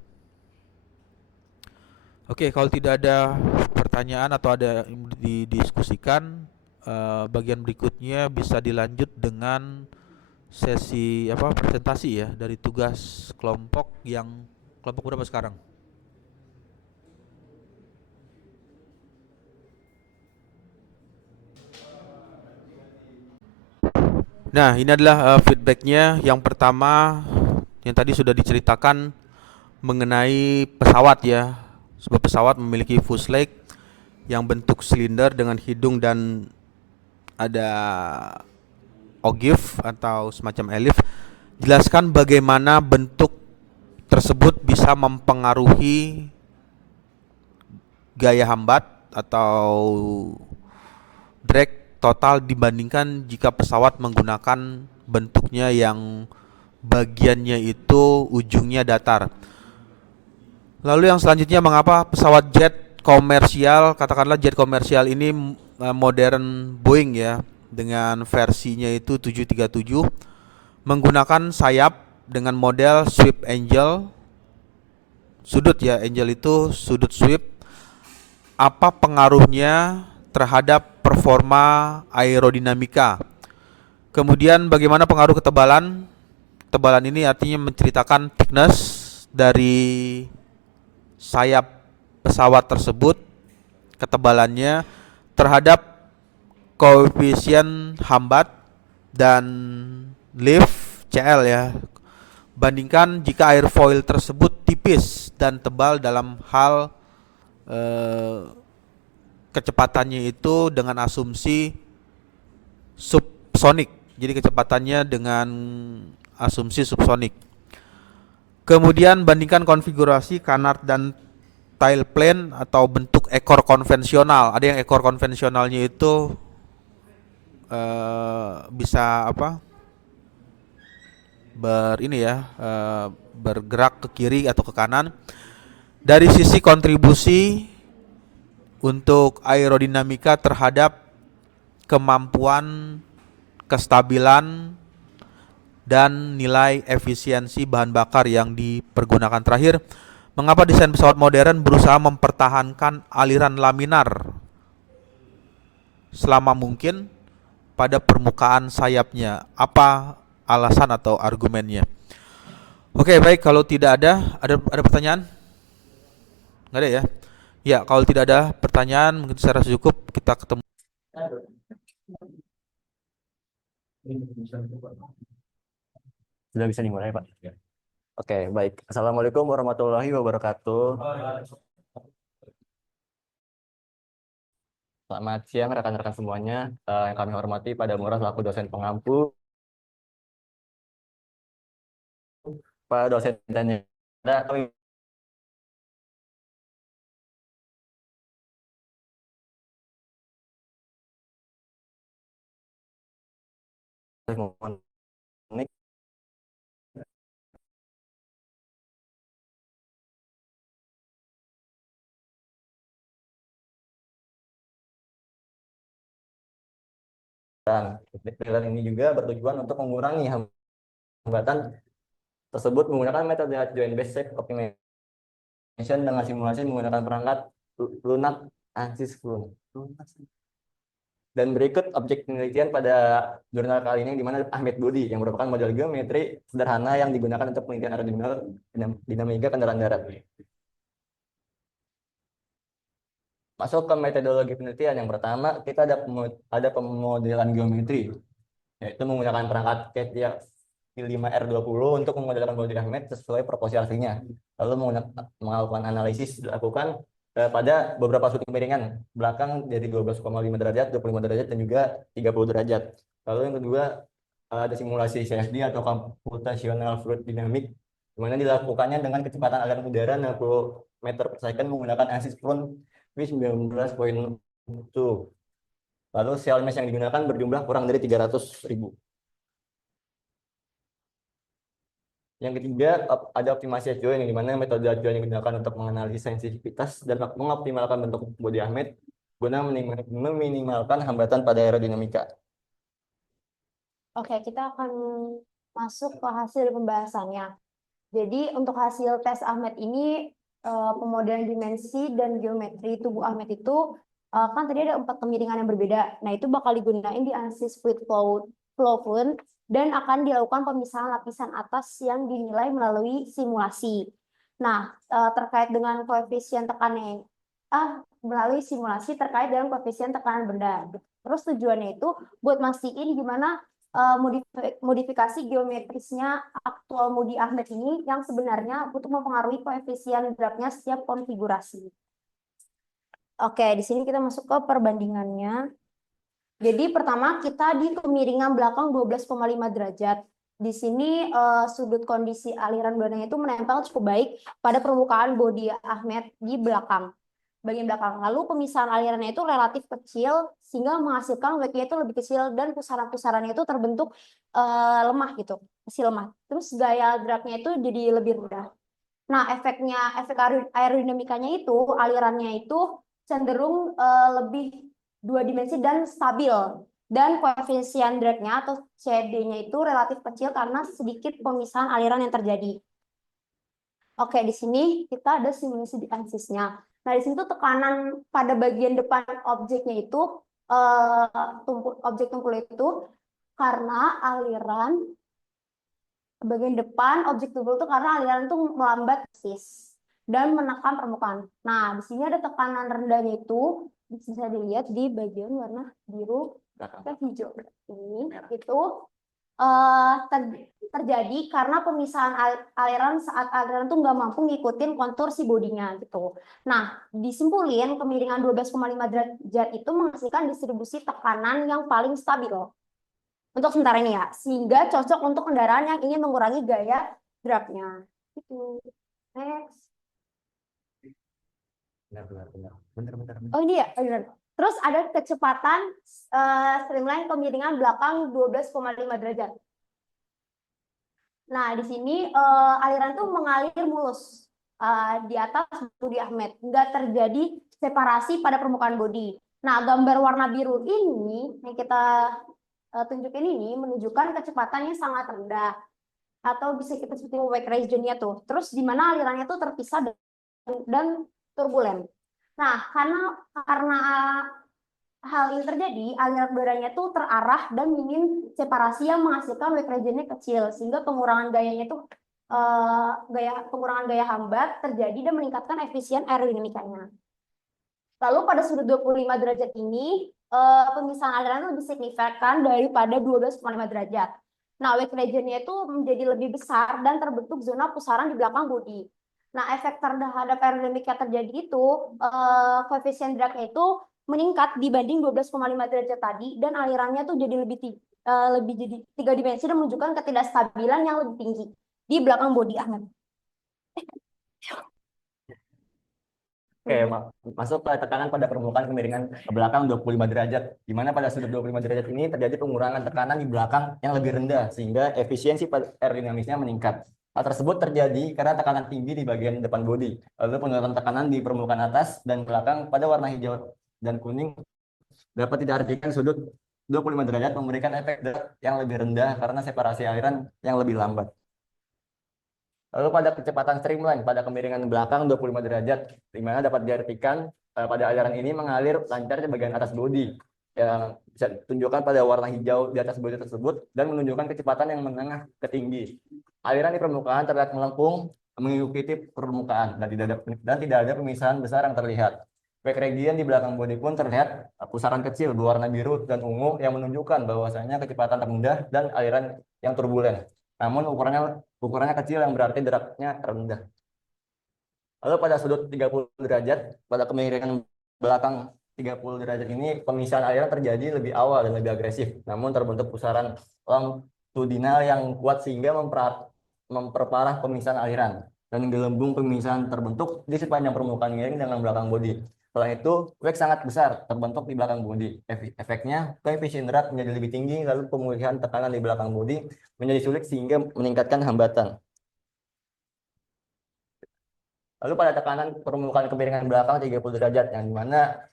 Oke, kalau tidak ada pertanyaan atau ada yang didiskusikan, bagian berikutnya bisa dilanjut dengan sesi presentasi ya dari tugas kelompok berapa sekarang? Nah, ini adalah feedbacknya. Yang pertama yang tadi sudah diceritakan mengenai pesawat ya. Sebuah pesawat memiliki fuselage yang bentuk silinder dengan hidung dan ada ogive atau semacam elif. Jelaskan bagaimana bentuk tersebut bisa mempengaruhi gaya hambat atau drag total dibandingkan jika pesawat menggunakan bentuknya yang bagiannya itu ujungnya datar. Lalu yang selanjutnya, mengapa pesawat jet komersial, katakanlah jet komersial ini modern Boeing ya, dengan versinya itu 737 menggunakan sayap dengan model sweep angle, sudut ya, angle itu sudut sweep. Apa pengaruhnya terhadap performa aerodinamika? Kemudian bagaimana pengaruh ketebalan? Ketebalan ini artinya menceritakan thickness dari sayap pesawat tersebut, ketebalannya terhadap koefisien hambat dan lift CL ya, Bandingkan jika airfoil tersebut tipis dan tebal dalam hal kecepatannya itu dengan asumsi subsonik. Jadi kecepatannya dengan asumsi subsonik. Kemudian bandingkan konfigurasi kanard dan tail plane atau bentuk ekor konvensional. Ada yang ekor konvensionalnya itu bisa apa? Bergerak ke kiri atau ke kanan. Dari sisi kontribusi untuk aerodinamika terhadap kemampuan, kestabilan, dan nilai efisiensi bahan bakar yang dipergunakan. Terakhir, mengapa desain pesawat modern berusaha mempertahankan aliran laminar selama mungkin pada permukaan sayapnya? Apa alasan atau argumennya? Oke, baik. Kalau tidak ada pertanyaan? Nggak ada ya? Ya, kalau tidak ada pertanyaan, mungkin secara cukup kita ketemu. Sudah bisa dimulai, Pak. Oke, baik. Assalamualaikum warahmatullahi wabarakatuh. Selamat siang rekan-rekan semuanya. Yang kami hormati Pak Damura selaku dosen pengampu, Pak dosen dan kami mohon mic. Dan ini juga bertujuan untuk mengurangi hambatan tersebut menggunakan metode joint based shape optimization dengan simulasi menggunakan perangkat lunak ANSYS Fluent. Dan berikut objek penelitian pada jurnal kali ini, di mana Ahmed Budi yang merupakan model geometri sederhana yang digunakan untuk penelitian aerodinamika kendaraan darat. Masuk ke metodologi penelitian yang pertama, kita ada pemodelan geometri, yaitu menggunakan perangkat CATIA 5R20 untuk memodelkan bodi Ahmed sesuai proporsinya. Lalu melakukan analisis dilakukan pada beberapa sudut kemiringan belakang dari 12,5 derajat, 25 derajat, dan juga 30 derajat. Lalu yang kedua, ada simulasi CFD atau computational fluid dynamic, di mana dilakukannya dengan kecepatan aliran udara 60 meter per second menggunakan ANSYS Fluent V19.2. Lalu shell mesh yang digunakan berjumlah kurang dari 300.000. Yang ketiga, ada optimasi join, yang dimana metode join yang digunakan untuk menganalisis sensitivitas dan mengoptimalkan bentuk bodi Ahmed guna meminimalkan hambatan pada aerodinamika. Oke, kita akan masuk ke hasil pembahasannya. Jadi untuk hasil tes Ahmed ini, pemodelan dimensi dan geometri tubuh Ahmed itu kan tadi ada 4 kemiringan yang berbeda. Nah, itu bakal digunain di ANSYS Fluid Flow Fluent, dan akan dilakukan pemisahan lapisan atas yang dinilai melalui simulasi. Nah, terkait dengan koefisien tekanan melalui simulasi terkait dengan koefisien tekanan benda. Terus tujuannya itu buat mastiin gimana modifikasi geometrisnya aktual bodi Ahmed ini yang sebenarnya untuk mempengaruhi koefisien geraknya setiap konfigurasi. Oke, di sini kita masuk ke perbandingannya. Jadi pertama kita di kemiringan belakang 12,5 derajat. Di sini sudut kondisi aliran udaranya itu menempel cukup baik pada permukaan bodi Ahmed di belakang, bagian belakang. Lalu pemisahan alirannya itu relatif kecil sehingga menghasilkan wake-nya itu lebih kecil dan pusaran-pusarannya itu terbentuk lemah gitu, masih lemah. Terus gaya geraknya itu jadi lebih rendah. Nah, efek aerodinamikanya itu alirannya itu cenderung lebih dua dimensi dan stabil, dan koefisien drag-nya atau CD-nya itu relatif kecil karena sedikit pemisahan aliran yang terjadi. Oke, di sini kita ada simulasi di ANSYS-nya. Nah, di sini tuh tekanan pada bagian depan objeknya itu objek tumpul itu karena aliran bagian depan objek tumpul itu karena aliran itu melambat dan menekan permukaan. Nah, di sini ada tekanan rendahnya itu bisa dilihat di bagian warna biru dan hijau ini itu terjadi karena pemisahan aliran saat aliran tuh nggak mampu ngikutin kontur si bodinya gitu. Nah, disimpulin kemiringan 12,5 derajat itu menghasilkan distribusi tekanan yang paling stabil untuk sementara ini ya, sehingga cocok untuk kendaraan yang ingin mengurangi gaya dragnya. Gitu. Next. Benar. Oh ini ya, benar. Terus ada kecepatan streamline kemiringan belakang 12,5 derajat. Nah, di sini aliran tuh mengalir mulus di atas bodi Ahmed, nggak terjadi separasi pada permukaan bodi. Nah, gambar warna biru ini yang kita tunjukin ini menunjukkan kecepatannya sangat rendah atau bisa kita sebutin wake region-nya tuh. Terus di mana alirannya tuh terpisah dan turbulen. Nah, karena hal ini terjadi, aliran udaranya itu terarah dan minim separasi yang menghasilkan wake region-nya kecil, sehingga pengurangan gayanya itu pengurangan gaya hambat terjadi dan meningkatkan efisien aerodinamikanya. Lalu pada sudut 25 derajat ini, pemisahan aliran lebih signifikan daripada 12,5 derajat. Nah, wake region-nya itu menjadi lebih besar dan terbentuk zona pusaran di belakang bodi. Nah, efek terhadap aerodinamik yang terjadi itu, koefisien dragnya itu meningkat dibanding 12,5 derajat tadi, dan alirannya tuh jadi lebih jadi 3 dimensi dan menunjukkan ketidakstabilan yang lebih tinggi di belakang bodi Ahmed. Oke, masuk ke tekanan pada permukaan kemiringan ke belakang 25 derajat, di mana pada sudut 25 derajat ini terjadi pengurangan tekanan di belakang yang lebih rendah, sehingga efisiensi aerodinamisnya meningkat. Hal tersebut terjadi karena tekanan tinggi di bagian depan bodi, lalu penurunan tekanan di permukaan atas dan belakang pada warna hijau dan kuning dapat diartikan sudut 25 derajat memberikan efek drag yang lebih rendah karena separasi aliran yang lebih lambat. Lalu pada kecepatan streamline pada kemiringan belakang 25 derajat, di mana dapat diartikan pada aliran ini mengalir lancar di bagian atas bodi, yang bisa ditunjukkan pada warna hijau di atas bodi tersebut dan menunjukkan kecepatan yang menengah ke tinggi. Aliran di permukaan terlihat melengkung mengikuti permukaan dan tidak ada pemisahan besar yang terlihat. Wake region di belakang bodi pun terlihat pusaran kecil berwarna biru dan ungu yang menunjukkan bahwasanya kecepatan rendah dan aliran yang turbulen. Namun ukurannya kecil yang berarti dragnya rendah. Lalu pada sudut 30 derajat, pada kemiringan belakang 30 derajat ini pemisahan aliran terjadi lebih awal dan lebih agresif, namun terbentuk pusaran longitudinal yang kuat sehingga memperparah pemisahan aliran dan gelembung pemisahan terbentuk di sepanjang permukaan miring dengan belakang bodi. Setelah itu, wake sangat besar terbentuk di belakang bodi. Efeknya, koefisien drag menjadi lebih tinggi, lalu pemulihan tekanan di belakang bodi menjadi sulit sehingga meningkatkan hambatan. Lalu pada tekanan permukaan kemiringan belakang 30 derajat, yang dimana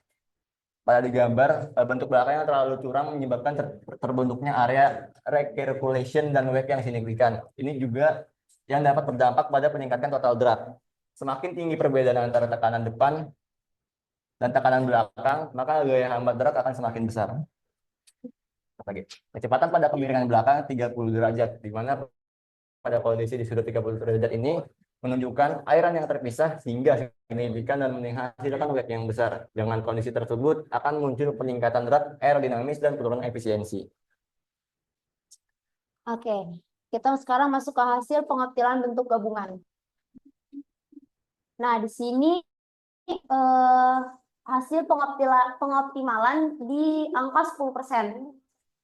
pada digambar bentuk belakangnya terlalu curam menyebabkan terbentuknya area recirculation dan wake yang signifikan. Ini juga yang dapat berdampak pada peningkatan total drag. Semakin tinggi perbedaan antara tekanan depan dan tekanan belakang, maka gaya hambat drag akan semakin besar. Kecepatan pada kemiringan belakang 30 derajat, di mana pada kondisi di sudut 30 derajat ini menunjukkan aliran yang terpisah sehingga signifikan dan menghasilkan wake yang besar. Dengan kondisi tersebut akan muncul peningkatan drag aerodinamis dan penurunan efisiensi. Oke, kita sekarang masuk ke hasil pengoptimalan bentuk gabungan. Nah, di sini hasil pengoptimalan di angka 10%.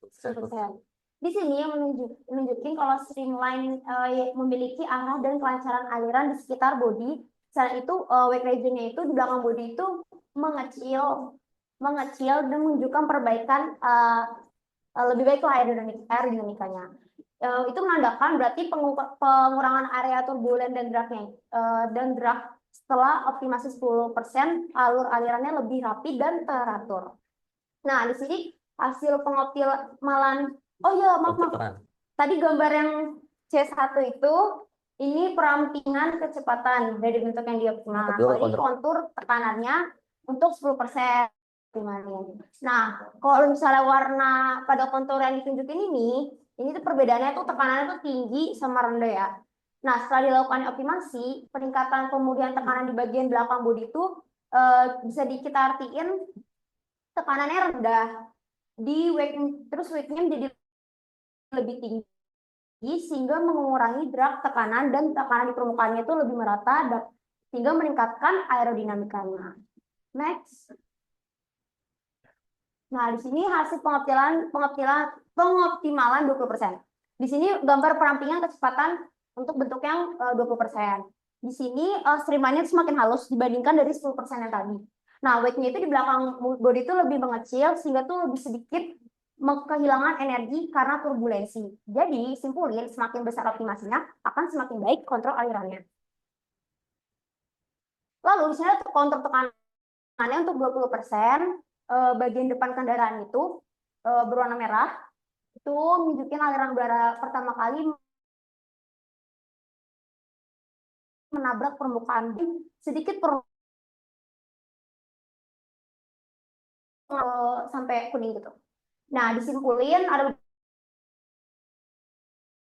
10%. Di sini yang menunjukin kalau streamline memiliki arah dan kelancaran aliran di sekitar bodi. Selain itu, wake region-nya itu di belakang bodi itu mengecil dan menunjukkan perbaikan lebih baik lah aerodinamikanya. Itu menandakan berarti pengurangan area turbulen dan drag setelah optimasi 10%, alur alirannya lebih rapi dan teratur. Nah, di sini hasil pengoptimalan, oh iya, maaf. Tadi gambar yang C1 itu, ini perampingan kecepatan dari bentuk yang dioptimalkan. Ini kontur tekanannya untuk 10%. Nah, kalau misalnya warna pada kontur yang ditunjukin ini tuh perbedaannya tuh tekanannya tuh tinggi sama rendah ya. Nah, setelah dilakukan optimasi, peningkatan pemulihan tekanan di bagian belakang bodi itu bisa kita artiin tekanannya rendah, terus wake-nya menjadi lebih tinggi sehingga mengurangi drag tekanan dan tekanan di permukaannya itu lebih merata sehingga meningkatkan aerodinamikanya. Next. Nah, di sini hasil pengoptimalan 20%. Di sini gambar perampingan kecepatan untuk bentuk yang 20%. Di sini streamannya semakin halus dibandingkan dari 10% yang tadi. Nah, weight-nya itu di belakang body itu lebih mengecil sehingga tuh lebih sedikit kehilangan energi karena turbulensi. Jadi, simpulin semakin besar optimasinya akan semakin baik kontrol alirannya. Lalu di sini ada kontrol tekanannya untuk 20%. Bagian depan kendaraan itu berwarna merah. Itu menunjukkan aliran udara pertama kali menabrak permukaan sedikit sampai kuning gitu. Nah, disimpulin ada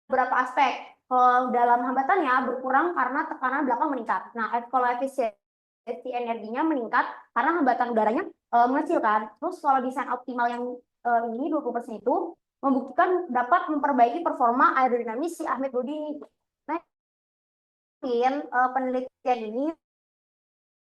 beberapa aspek. Kalau dalam hambatannya berkurang karena tekanan belakang meningkat. Nah, kalau efisiensi energinya meningkat karena hambatan udaranya mengecil kan. Terus kalau desain optimal yang ini 20% itu membuktikan dapat memperbaiki performa aerodinamis si Ahmed Body ini. Nah, penelitian ini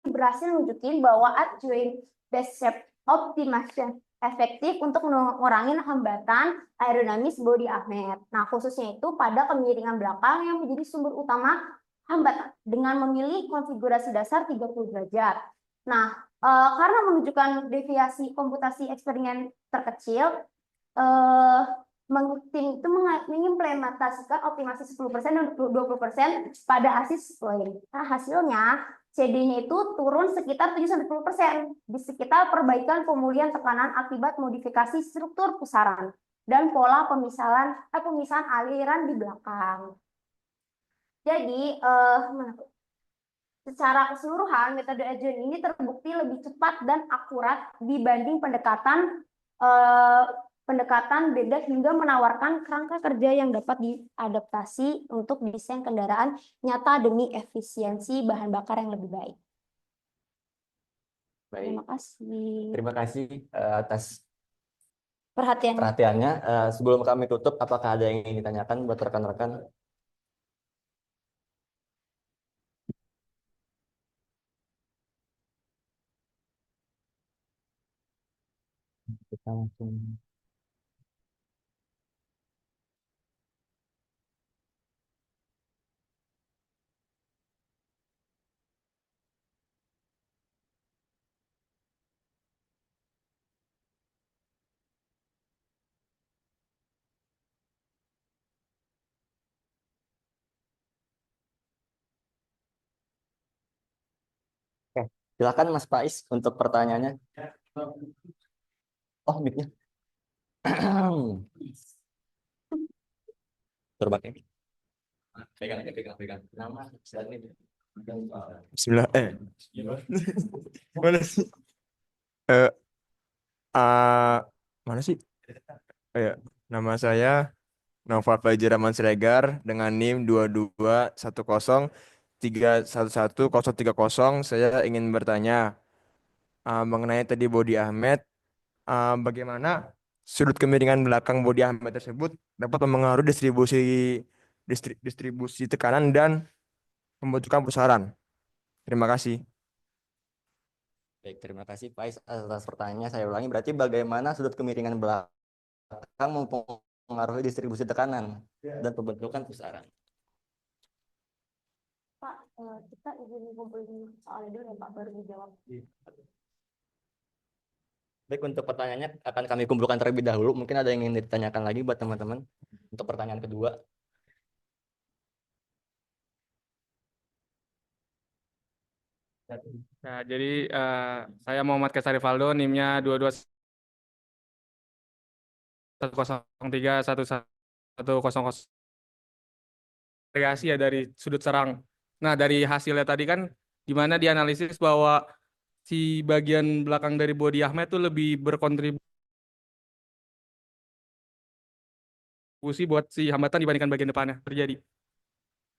berhasil nunjukin bahwa adjoint base shape optimization efektif untuk mengurangi hambatan aerodinamis body Ahmed. Nah, khususnya itu pada kemiringan belakang yang menjadi sumber utama hambatan dengan memilih konfigurasi dasar 30 derajat. Nah, karena menunjukkan deviasi komputasi eksperimen terkecil, tim itu mengimplementasikan optimasi 10% dan 20% pada hasil sesuai. Nah, hasilnya CD-nya itu turun sekitar 7-10% di sekitar perbaikan pemulihan tekanan akibat modifikasi struktur pusaran dan pola pemisahan aliran di belakang. Jadi, secara keseluruhan metode adjoint ini terbukti lebih cepat dan akurat dibanding pendekatan beda hingga menawarkan kerangka kerja yang dapat diadaptasi untuk desain kendaraan nyata demi efisiensi bahan bakar yang lebih baik. Terima Baik, kasih terima kasih atas perhatian. perhatiannya. Sebelum kami tutup, apakah ada yang ingin ditanyakan buat rekan-rekan? Kita langsung. Oke, silakan Mas Faiz untuk pertanyaannya. Oh, mic-nya. Terbaik. Pegang. Nama, silakan. Bismillah. Mana sih? Eh, mana sih? Ya, nama saya Noval Fajar Rahman Siregar dengan NIM 22103113030. Saya ingin bertanya mengenai tadi bodi Ahmed. Bagaimana sudut kemiringan belakang bodi Ahmed tersebut dapat mempengaruhi distribusi tekanan dan pembentukan pusaran. Terima kasih. Baik, terima kasih Faiz atas pertanyaannya. Saya ulangi, berarti bagaimana sudut kemiringan belakang mempengaruhi distribusi tekanan dan pembentukan pusaran? Pak, kita izin kumpulin soalnya dulu ya Pak, baru dijawab. Baik, untuk pertanyaannya akan kami kumpulkan terlebih dahulu. Mungkin ada yang ingin ditanyakan lagi buat teman-teman untuk pertanyaan kedua. Nah, jadi saya Muhammad Kesari Valdo, NIM-nya 221031110. Variasi ya dari sudut serang. Nah, dari hasilnya tadi kan di mana dianalisis bahwa si bagian belakang dari bodi Ahmed tuh lebih berkontribusi buat si hambatan dibandingkan bagian depannya terjadi.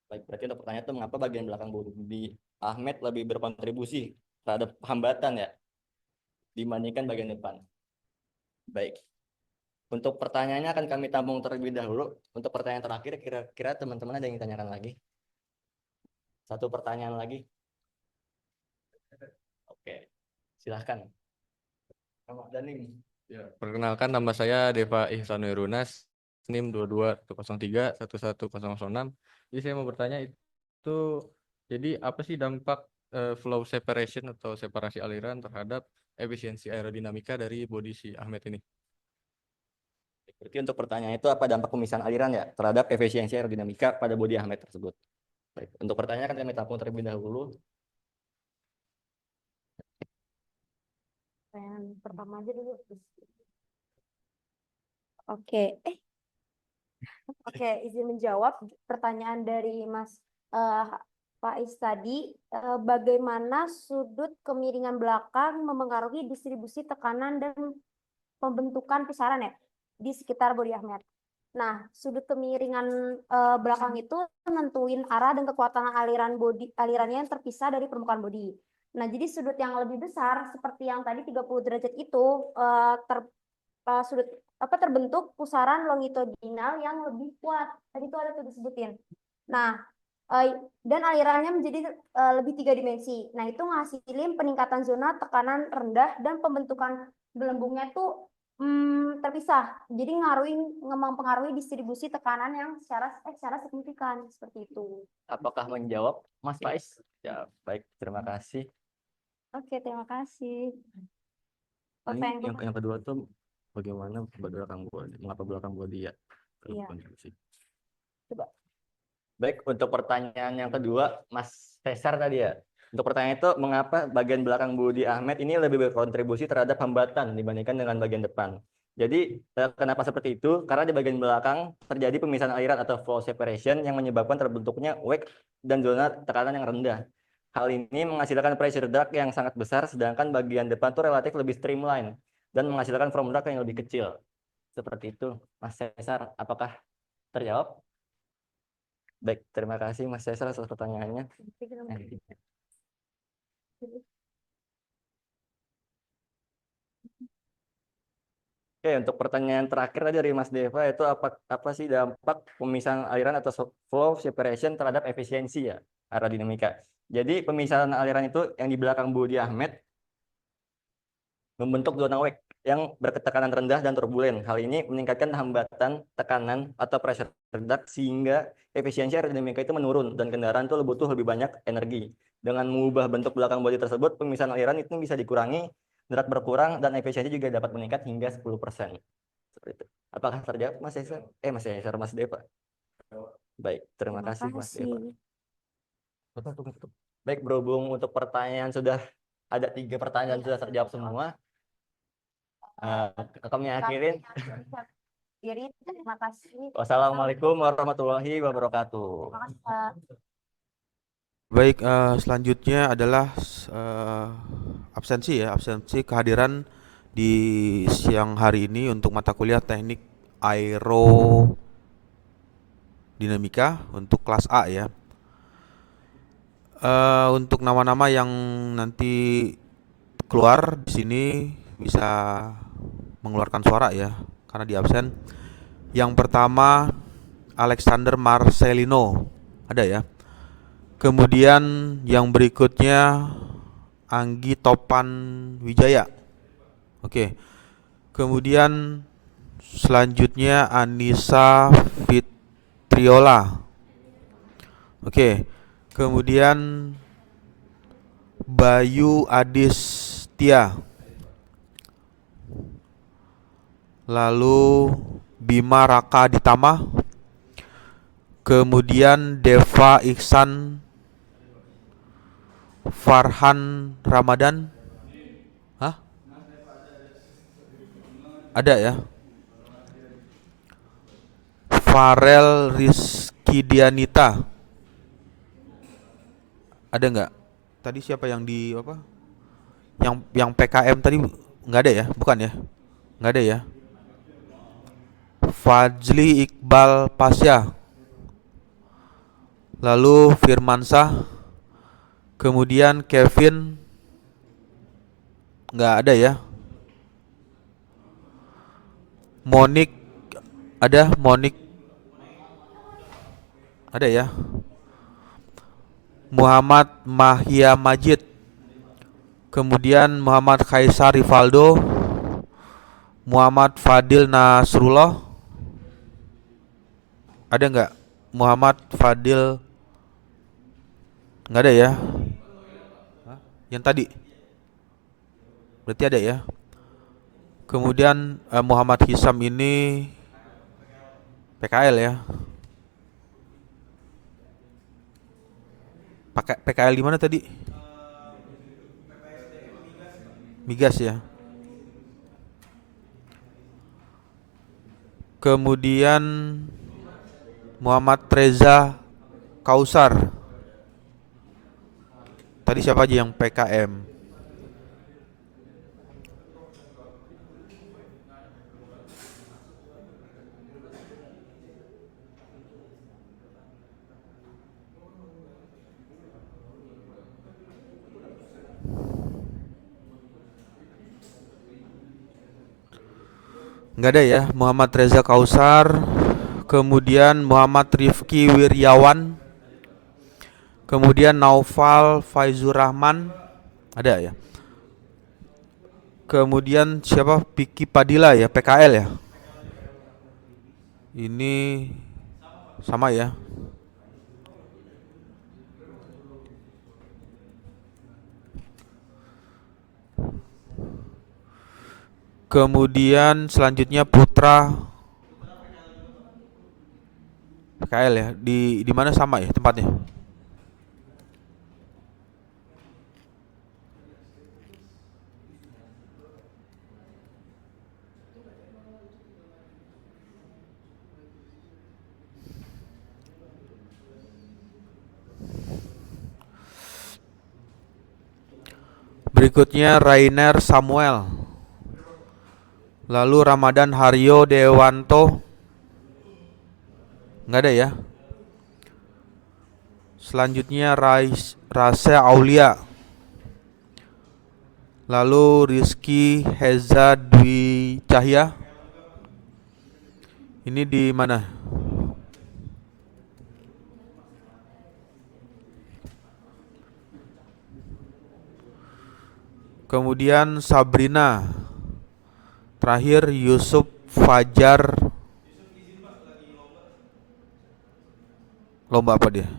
Baik, berarti untuk pertanyaan itu mengapa bagian belakang bodi Ahmed lebih berkontribusi terhadap hambatan ya dibandingkan bagian depan. Baik. Untuk pertanyaannya akan kami tampung terlebih dahulu. Untuk pertanyaan terakhir, kira-kira teman-teman ada yang ditanyakan lagi? Satu pertanyaan lagi. Oke, silahkan. Nama Daning. Ya, perkenalkan nama saya Deva Ihsanurunas, NIM 2210311006. Jadi saya mau bertanya itu, jadi apa sih dampak flow separation atau separasi aliran terhadap efisiensi aerodinamika dari bodi si Ahmed ini? Berarti untuk pertanyaan itu apa dampak pemisahan aliran ya terhadap efisiensi aerodinamika pada bodi Ahmed tersebut? Baik, untuk pertanyaan kan kami tampung terlebih dahulu. Pertanyaan pertama aja dulu. Oke, izin menjawab pertanyaan dari Mas Faiz tadi. Bagaimana sudut kemiringan belakang memengaruhi distribusi tekanan dan pembentukan pusaran ya di sekitar bodi Ahmed. Nah, sudut kemiringan belakang itu menentuin arah dan kekuatan alirannya yang terpisah dari permukaan bodi. Nah, jadi sudut yang lebih besar seperti yang tadi 30 derajat itu terbentuk pusaran longitudinal yang lebih kuat. Tadi itu ada tuh disebutin. Nah, dan alirannya menjadi lebih 3 dimensi. Nah, itu ngasilin peningkatan zona tekanan rendah dan pembentukan gelembungnya itu terpisah. Jadi mempengaruhi distribusi tekanan yang secara signifikan seperti itu. Apakah menjawab, Mas Faiz? Ya, baik. Terima kasih. Oke, terima kasih. Ini yang kedua tuh bagaimana belakang bodi, mengapa belakang bodi ya Iya. kontribusi. Coba. Baik, untuk pertanyaan yang kedua, Mas Cesar tadi ya. Untuk pertanyaan itu, mengapa bagian belakang bodi Ahmed ini lebih berkontribusi terhadap hambatan dibandingkan dengan bagian depan? Jadi, kenapa seperti itu? Karena di bagian belakang terjadi pemisahan aliran atau flow separation yang menyebabkan terbentuknya wake dan zona tekanan yang rendah. Hal ini menghasilkan pressure drag yang sangat besar, sedangkan bagian depan itu relatif lebih streamline dan menghasilkan form drag yang lebih kecil. Seperti itu, Mas Cesar. Apakah terjawab? Baik, terima kasih Mas Cesar atas pertanyaannya. Oke, untuk pertanyaan terakhir tadi dari Mas Deva itu apa sih dampak pemisahan aliran atau flow separation terhadap efisiensi ya aerodinamika. Jadi pemisahan aliran itu yang di belakang bodi Ahmed membentuk zona wake yang berketekanan rendah dan turbulen. Hal ini meningkatkan hambatan tekanan atau pressure drag sehingga efisiensi aerodinamika itu menurun dan kendaraan itu butuh lebih banyak energi. Dengan mengubah bentuk belakang bodi tersebut, pemisahan aliran itu bisa dikurangi, drag berkurang, dan efisiensi juga dapat meningkat hingga 10%. Seperti itu. Apakah terjawab Mas Cesar? Mas Cesar, Mas Deva. Baik, terima kasih Mas Deva. Baik, berhubung untuk pertanyaan sudah ada 3 pertanyaan sudah terjawab semua. Kami akhirin. Terima kasih. Wassalamualaikum warahmatullahi wabarakatuh. Terima kasih, Pak. Baik, selanjutnya adalah absensi kehadiran di siang hari ini untuk mata kuliah teknik aerodinamika untuk kelas A ya. Untuk nama-nama yang nanti keluar di sini bisa mengeluarkan suara ya, karena di absen. Yang pertama Alexander Marcelino, ada ya. Kemudian yang berikutnya Anggi Topan Wijaya. Oke. Kemudian selanjutnya Anissa Fitriola. Oke. Kemudian Bayu Adistia. Lalu Bima Raka Ditama. Kemudian Deva Iksan Farhan Ramadan. Hah? Ada ya? Farel Rizky Dianita. Ada nggak? Tadi siapa yang di apa? Yang PKM tadi nggak ada ya? Bukan ya? Nggak ada ya? Fajli Iqbal Pasya. Lalu Firmansah. Kemudian Kevin nggak ada ya. Monik ada, Monik ada ya. Muhammad Mahia Majid. Kemudian Muhammad Kaisar Rivaldo, Muhammad Fadil Nasrullah. Ada nggak? Muhammad Fadil nggak ada ya? Hah? Yang tadi berarti ada ya. Kemudian Muhammad Hisam ini PKL ya. Pakai PKL di mana tadi? Migas ya. Kemudian Muhammad Reza Kausar. Tadi siapa aja yang PKM? Nggak ada ya, Muhammad Reza Kausar. Kemudian Muhammad Rifki Wiryawan. Kemudian Naufal Faizur Rahman. Ada ya. Kemudian siapa? Piki Padilla ya, PKL ya. Ini sama ya. Kemudian selanjutnya Putra PKL ya. Di mana sama ya tempatnya? Berikutnya Rainer Samuel. Lalu Ramadan Haryo Dewanto. Nggak ada ya. Selanjutnya Rasa Aulia. Lalu Rizky Heza Dwi Cahya. Ini di mana? Kemudian Sabrina. Terakhir Yusuf Fajar. Lomba apa dia?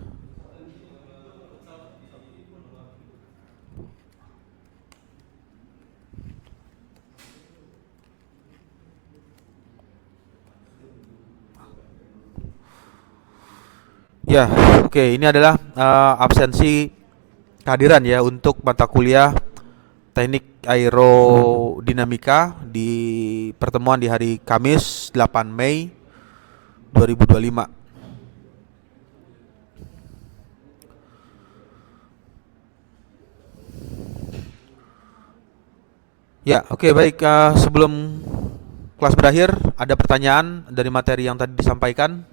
Ya, oke, ini adalah absensi kehadiran ya untuk mata kuliah Teknik Aerodinamika di pertemuan di hari Kamis 8 Mei 2025. Ya, oke, baik. Sebelum kelas berakhir, ada pertanyaan dari materi yang tadi disampaikan?